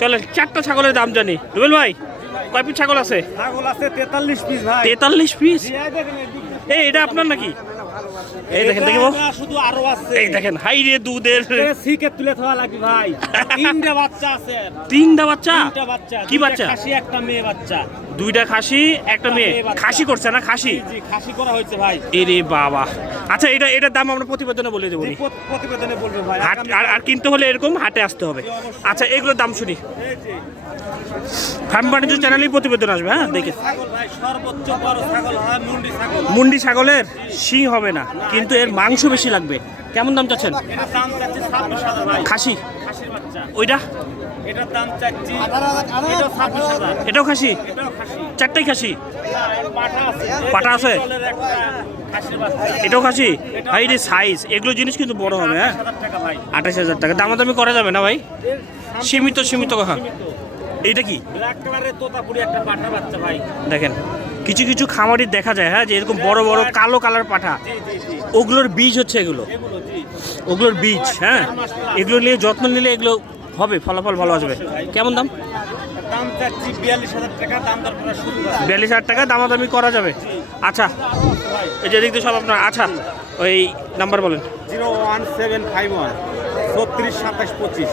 চলেন 4টা ছাগলের দাম জানি। রুবেল ভাই কয় পিস ছাগল আছে? ছাগল আছে 43 পিস ভাই। 43 পিস? জি, এই দেখেন, এই দিকে। এই এটা আপনার নাকি? এই দেখেন দেখিব। এটা শুধু আরো আছে। এই দেখেন হাই রে দুধের সিকে তুলে থাকা লাগবে ভাই। তিনটা বাচ্চা আছে। 3টা বাচ্চা? তিনটা বাচ্চা। কি দুইটা বাচ্চা? খাসি, একটা মেয়ে বাচ্চা। 2টা খাসি একটা মেয়ে। বাচ্চা। খাসি করছে না? খাসি? জি, জি, খাসি করা হয়েছে ভাই। এরে বাবা। আচ্ছা এটার দাম আমরা প্রতিবেদনে বলে দেবো। জি, প্রতিবেদনে বলবো ভাই। হাট আর কিনতে হলে এরকম হাটে আসতে হবে। আচ্ছা এগুলোর দাম শুনি। এই যে ফার্ম বাণিজ্য চ্যানেলেই প্রতিবেদন আসবে। হ্যাঁ দেখে। ছাগল ভাই, সর্বোচ্চ বড় ছাগল হয় মুন্ডি ছাগল। মুন্ডি ছাগলের শিং হবে না, কিন্তু এর মাংস বেশি লাগবে। কেমন দাম চাচ্ছেন? এটার দাম চাচ্ছি 26,000 ভাই। খাসি? খাসির বাচ্চা। ওইটা? এটার দাম চাচ্ছি এটা 26,000। এটাও খাসি? এটাও খাসি। 4টাই খাসি? না, এর পাঠা আছে। পাঠা আছে? পিতলের একটা খাসির বাচ্চা। এটাও খাসি? ভাই রে সাইজ, এগুলো জিনিস কিন্তু বড় হবে। হ্যাঁ 28,000 টাকা ভাই। 28,000 টাকা। দামাদামি করা যাবে না ভাই? এর সীমিত কথা। এইটা কি? ব্ল্যাক কালারের তোতাপুরি একটা পাঠা বাচ্চা ভাই। দেখেন কিছু কিছু খামারি দেখা যায়, হ্যাঁ, যে এরকম বড় বড় কালো কালার পাঠা, জি, জি, জি। ওগুলোর বীজ হচ্ছে এগুলো। এগুলো জি। ওগুলোর বীজ। হ্যাঁ এগুলো নিয়ে যত্ন নিলে এগুলো হবে, ফলাফল ভালো আসবে। কেমন দাম? দাম চাচ্ছি 42,000 টাকা। দাম দর করা শুরু আছে। 42,000 টাকা দামাদামি করা যাবে। আচ্ছা এই যে দেখতে সব আপনার। আচ্ছা ওই নাম্বার বলেন। 01751 36 27 25।